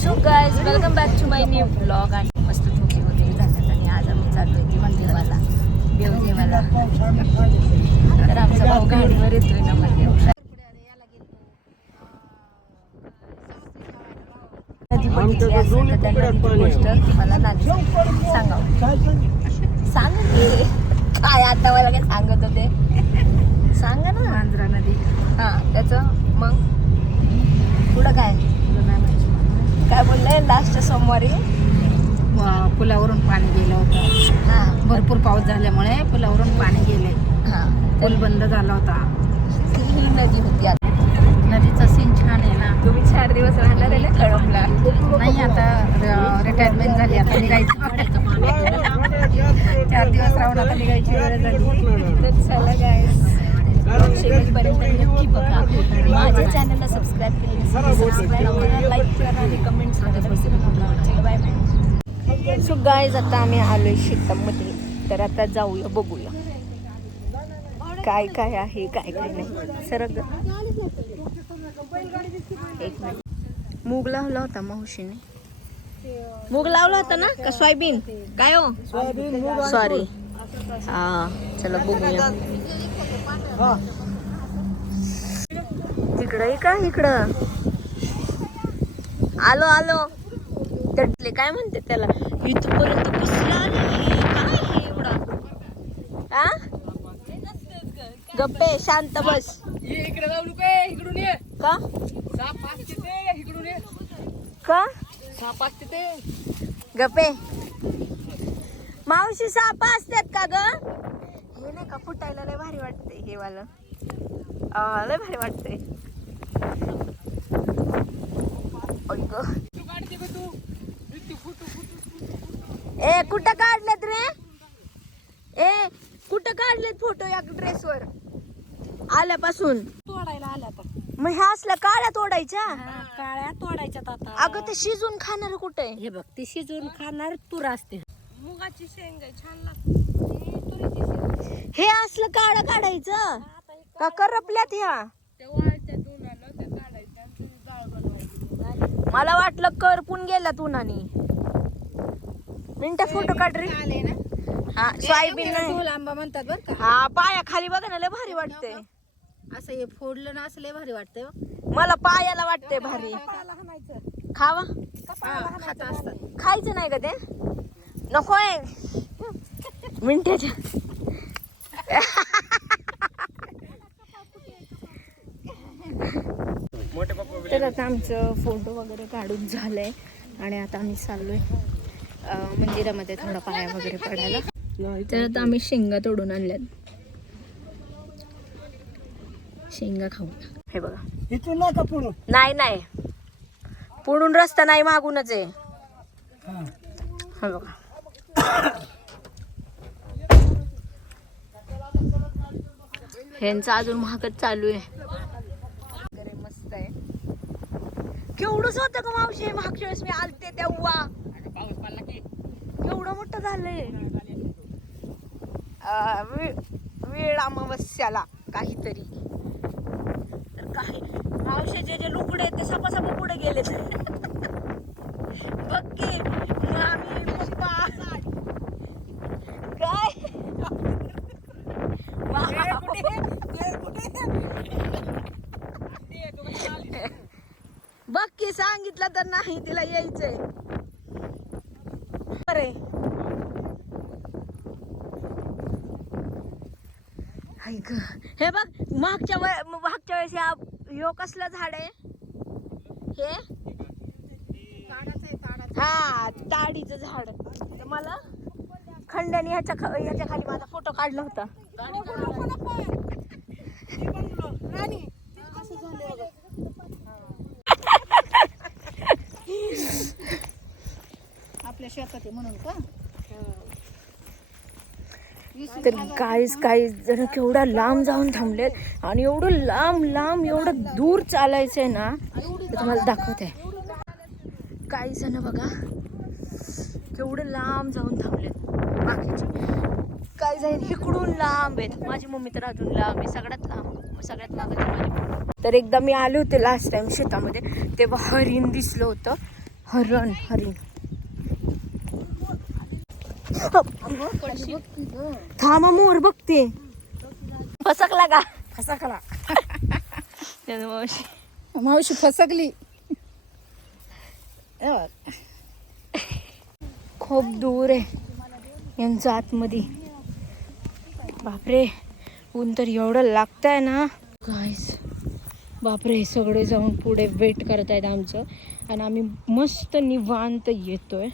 So guys welcome back to my new blog. आणि मस्त झोपी वगैरे झाल्यात आणि आज आम्ही चाललोय देवदेवाला. तर आमचा भाऊ गाडीवर येतोय ना मध्ये. नदी बघितली असेल तर त्या नदीची गोष्ट मला नानी सांगावं. सांग की काय आता मला काय सांगत होते सांगा ना. मांजरा नदी. हां त्याचं मग पुढं काय काय बोललंय लास्टच्या सोमवारी पुलावरून पाणी गेलं होतं. हां भरपूर पाऊस झाल्यामुळे पुलावरून पाणी गेले. हां पूल बंद झाला होता. ही नदी होती. आता नदीचा सीन छान आहे ना. तुम्ही 4 दिवस राहणार आहे ना कळमला? नाही आता रिटायरमेंट झाली, आता निघायचं. 4 दिवस राहून आता निघायची वेळ झाली. तर चला गाईस शेवटपर्यंत नक्की बघा. माझ्या चॅनलला सबस्क्राईब केलं नसेल सबस्क्राईब करा, लाईक करा आणि कमेंट्स करायला विसरू नका. Bye bye. सो गाईज आता आम्ही आलोय शेतामध्ये. तर आता जाऊया बघूया काय काय आहे काय काय नाही. सरक एक मिनिट. मूग लावला होता मावशीने. मूग लावला होता ना का सोयाबीन काय हो? सॉरी. हा चला बघूया. तिकडं का इकडं आलो आलो. त्यातले काय म्हणते त्याला इथपर्यंत कसला आले काय आहे एवढा? हा गप्पे शांत बस. इकडे जाऊ इकडून ये. का साप असते ते इकडून ये. का साप असते ते. गप्पे मावशी साप असतात का ग? हे नाही का फुटायला लय भारी वाटते हे वाला. लय भारी वाटते. ए कुठं काढलेत रे? ए कुठं काढलेत फोटो या ड्रेसवर आल्यापासून? तोडायला आल्या आता. मग ह्या असल्या काळ्या तोडायच्या? काळ्या तोडायच्यात आता. अगं ते शिजून खाणार कुठे? हे बघ ती शिजून खाणार तूर असते. मुगाची शेंग छान लागते. हे असलं काळं काढायचं का करपल्यात ह्या? मला वाटलं करपून गेल्यात उन्हाने. मिनिट फोटो काढ रे. हा सोयाबीन नाही आंबा म्हणतात बरं का. हा पाया खाली बघा ना लय भारी वाटते. असं हे फोडलं ना असं लय भारी वाटतंय. मला पायाला वाटते भारी. खावा खाता असतात. खायचं नाही का ते? नकोय मिनिटाच्या. तर आता आमचं फोटो वगैरे काढून झालंय आणि आता आम्ही चाललोय मंदिरामध्ये थोडा पाया वगैरे पडायला. तर आता आम्ही शेंगा तोडून आणल्यात. शेंगा खाऊ. हे बघा इथून नाही का पुढं? नाही नाही पुढून रस्ता नाही मागूनच आहे. हे बघा ह्यांचं अजून महागच चालू आहे. वगैरे मस्त आहे. केवढंच होतं का मावशी मागच्या वेळेस मी आलते तेव्हा? केवढं मोठं झालंय. वेळ अमावस्याला काहीतरी. तर काही मावशीचे जे लुकडे ते सपासपा पुढे गेले. बघ की आम्ही पप्पा काय बघ की सांगितलं तर नाही तिला यायचंय. अरे हे बघ मागच्या वेळेस ह्यो कसलं झाड आहे हे? हा ताडीचं झाड. तर मला खंड्याने ह्याच्या खाली माझा फोटो काढला होता. आपल्या शेतात आहे म्हणून का. तर काही जण केवढा लांब जाऊन थांबलेत आणि एवढं लांब लांब एवढं दूर चालायचंय ना. तर तुम्हाला दाखवते. काही जण बघा केवढं लांब जाऊन थांबलेत. बाकीचे काही जण इकडून लांब आहेत. माझी मम्मी तर अजून लांब आहे. सगळ्यात लांब सगळ्यात मागे माझी. तर एकदा मी आले होते लास्ट टाइम शेतामध्ये तेव्हा हरिण दिसलं होतं. हरण हरिण. थांबा मोर बघते. फसकला का? फसकला. मावशी मावशी फसकली. खूप दूर आहे यांचं आतमध्ये. बापरे ऊन तर एवढं लागतंय ना गाईस. बापरे सगळे जाऊन पुढे वेट करतायत आमचं आणि आम्ही मस्त निवांत येतोय.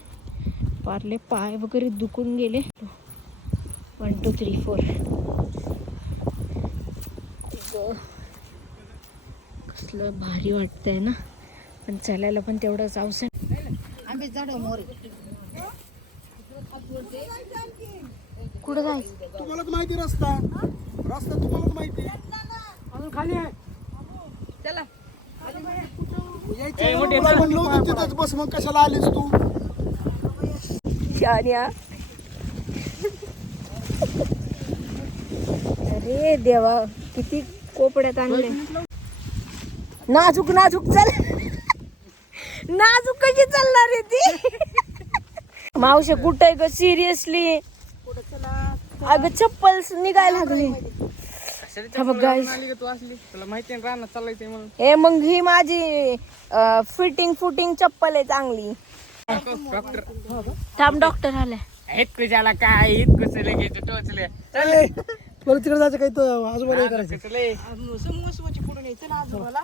पारले पाय वगैरे दुखून गेले. 1 2 3 4. कसलं भारी वाटतंय ना. पण चालायला पण तेवढंच अवसर. आम्ही जाडो मोर. कुठं जायचं? तुम्हाला माहिती रस्ता तुम्हाला माहिती अजून खाली आहे. चला म्हणलं होतं तिथंच बस, मग कशाला आलीस तू? अरे देवा किती कोपड्यात आणले. नाजूक नाजूक चल. नाजूक कशी चालणार आहे ती? मावशी कुठं आहे ग सिरियसली? अगं चप्पल निघायला लागली. गाईस तुला माहिती आहे रानात चालायचंय म्हणून. हे मग ही माझी फिटिंग चप्पल आहे चांगली. डॉक्टर थांब डॉक्टर आलाय. कशाला काय इतकं लगेच टोचले. मला तिकडे जायचं काही तर आजोबाला करायचं. समोसाची पुढे नाही. चला आजोबाला.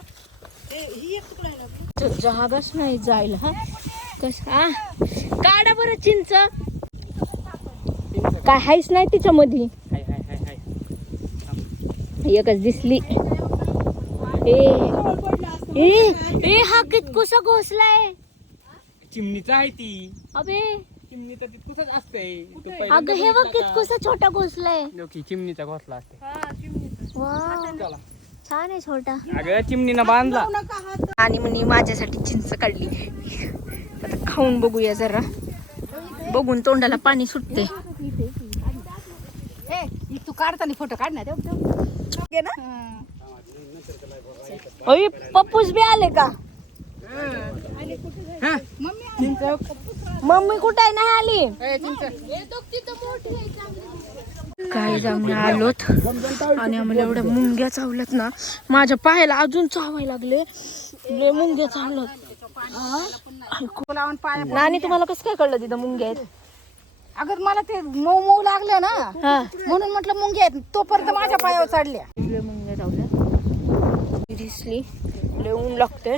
ही एक तुकडा आहे ना. जागाच नाही जायला. हा कस हा काढा बरं चिंच. काय हायच नाही तिच्यामध्ये. एकच दिसली. ए हा कितकुसा घोसलाय. चिमणीचा आहे ती. अबे चिमणीचा तितकुसच असतंय. अगं हे बघ कितकुसा छोटा घोसलाय. चिमणीचा घोसला असते. वा छान आहे छोटा. अगं चिमणीनं बांधला. आणि म्हणे माझ्यासाठी चिंच काढली. आता खाऊन बघूया जरा. बघून तोंडाला पाणी सुटते. तू काढताना फोटो काढ ना. अय पप्पूस बी आले का? मम्मी कुठे आहे? नाही आली. काय आम्ही आलोत आणि आम्हाला एवढ्या मुंग्या चावल्यात ना. माझ्या पायाला अजून चावायला लागले. लय मुंग्या चावल्यात. नानी तुम्हाला कसं काय कळलं तिथं मुंग्या आहेत? अगर मला ते मऊ मऊ लागलं ना म्हणून म्हटलं मुंग्या आहेत. तोपर्यंत माझ्या पायावर चढल्या. मुंग्या चावल्या दिसली. लय ऊन लागते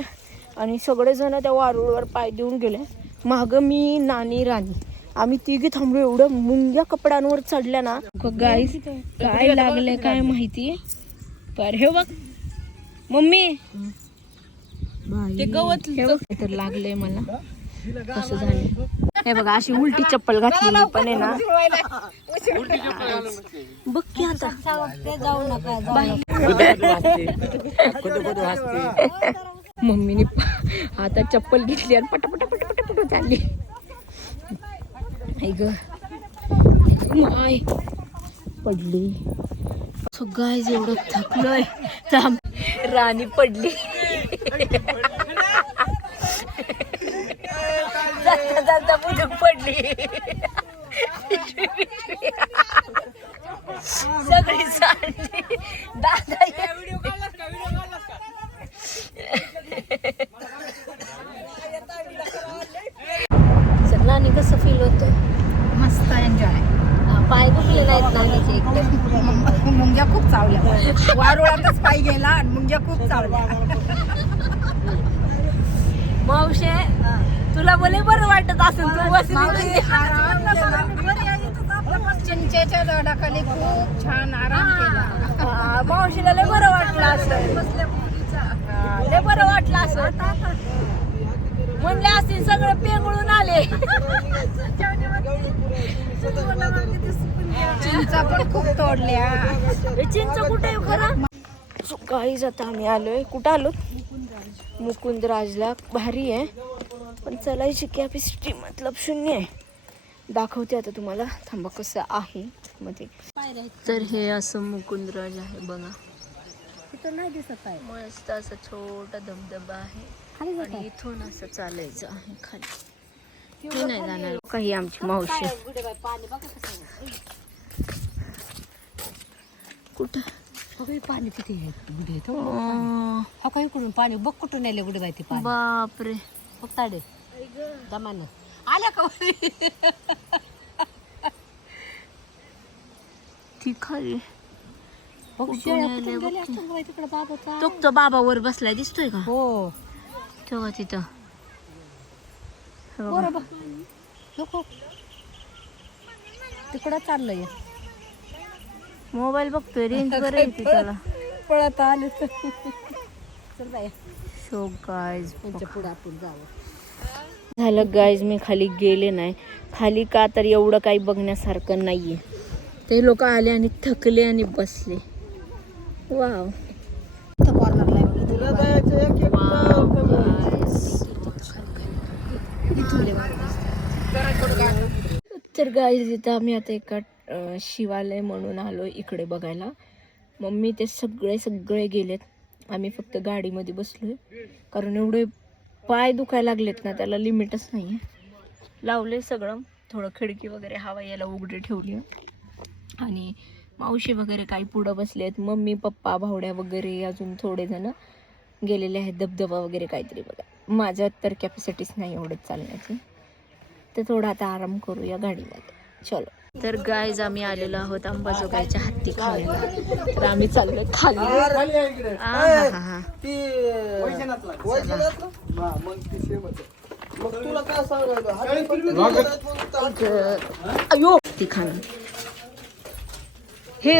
आणि सगळेजण त्या वारूळवर पाय देऊन गेले. मागं मी नानी राणी आम्ही तिघी थांबलो. एवढं मुंग्या कपड्यांवर चढल्या ना. गाईस काय लागलंय काय माहिती. पर हे बघ मम्मी ते गवत हे बघ तर लागलंय मला. कसं झालं हे बघा. अशी उलटी चप्पल घातली मी पण आहे ना. बघ की आता जाऊ नका. मम्मीने आता चप्पल घेतली आणि पटापट चालली. माय पडली. गाईज एवढं थकलोय. राणी पडली. जाता पुढे पडली. सगळी सांडली. दादा नानी कसं फील होतं? मस्त एन्जॉय. पाय दुखले नाहीत नानीचे एकदम. मुंग्या खूप चावल्या. वारुळातच पाय गेला आणि मुंग्या खूप चावल्या. मावशे तुला बोले बरं वाटत असेल. तू बसली चिंचेच्या झाडाखाली खूप छान आराम केला. मावशीला लय बरं वाटलं असेल. लय बरं वाटलं असेल. म्हणले असतील सगळे पेंगळून आले. चिंचा पण खूप तोडल्या. चिंच कुठे आहे खरं? काही जाता आम्ही आलोय. कुठं आलो? मुकुंदराजला. भारी आहे पण चलायची कॅपॅसिटी मतलब 0 आहे. दाखवते आता तुम्हाला. थांबा कसं आहे मध्ये. तर हे असं मुकुंदराज आहे बघा. तिथं नाही दिसत आहे. मस्त असं छोटा धबधबा आहे. खाली जात आणि इथून असं चालायचं आहे खाली. ती नाही जाणार काही आमची मावशी. पाणी बघा कसं कुठं पाणी किती आहे गुडे अं, हा काही कुठून पाणी बघ कुठून नेले गुडे बाई ते पाणी बापरे. फक्त आडे दमानं आल्या का ती खाली बघ कुठून शेळ्या यायले कुठून बघ गेल्या की. असतील बाई तिकडे बाबाचा तो बाबावर बसलाय दिसतोय का हो तेव्हा तिथं. हे बघा. बरं बघ नको तिकडं चाललंय मोबाईल बघतोय रेंज बरं येते त्याला. पळत आले तर चल बाई सो गाईज त्यांच्या पुढे आपण जावं झालं गाईज, मी खाली गेले नाही. खाली का तर एवढं काही बघण्यासारखं नाहीये. ते लोक आले आणि थकले आणि बसले. वाव इथं कॉर्नरला आहे बघ तुला जायचं एक एक तर गाईज इथं आम्ही आता एका शिवालय म्हणून आलो इकडे बघायला. मम्मी ते सगळे गेलेत. आम्ही फक्त गाडीमध्ये बसलोय कारण एवढे पाय दुखायला लागलेत ना, त्याला लिमिटच नाही आहे. लावले सगळं, थोडं खिडकी वगैरे हवा यायला उघडी ठेवली. आणि मावशी वगैरे काही पुढं बसलेत. मम्मी पप्पा भावड्या वगैरे अजून थोडे जण गेलेले आहेत. धबधबा वगैरे काहीतरी बघा. माझ्यात तर कॅपॅसिटीच नाही एवढंच चालण्याची. तर थोडा आता आराम करूया गाडीमध्ये. चलो. तर गाईज आम्ही आलेलो आहोत अंबाजोगाईच्या हत्ती खायला. तर आम्ही चाललोय खाली. हा. अयो हत्ती खाणं हे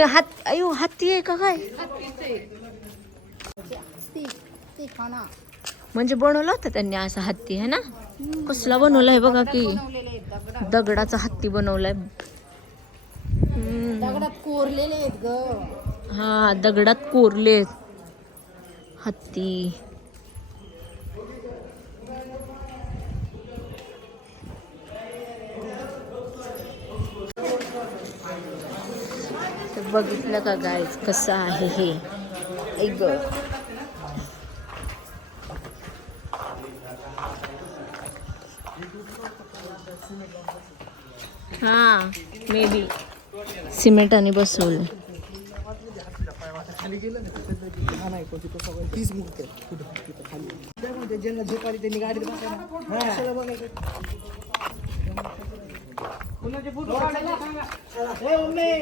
अयो हत्ती आहे का काय? ती खाना म्हणजे बनवला होता त्यांनी असा हत्ती आहे ना. कसला बनवलाय बघा की, दगडाचा हत्ती बनवलाय. दगडात कोरलेले आहेत ग. हा दगडात कोरले हत्ती. तर बघितलं का गाईज कसं आहे हे. ऐक हा मे बी सिमेंटाने बसवलं. ज्यांना झोप आली त्यांनी गाडीत बसायला.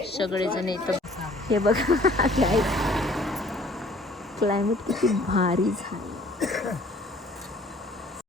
सगळेजण इथं हे बघा क्लायमेट किती भारी झालं.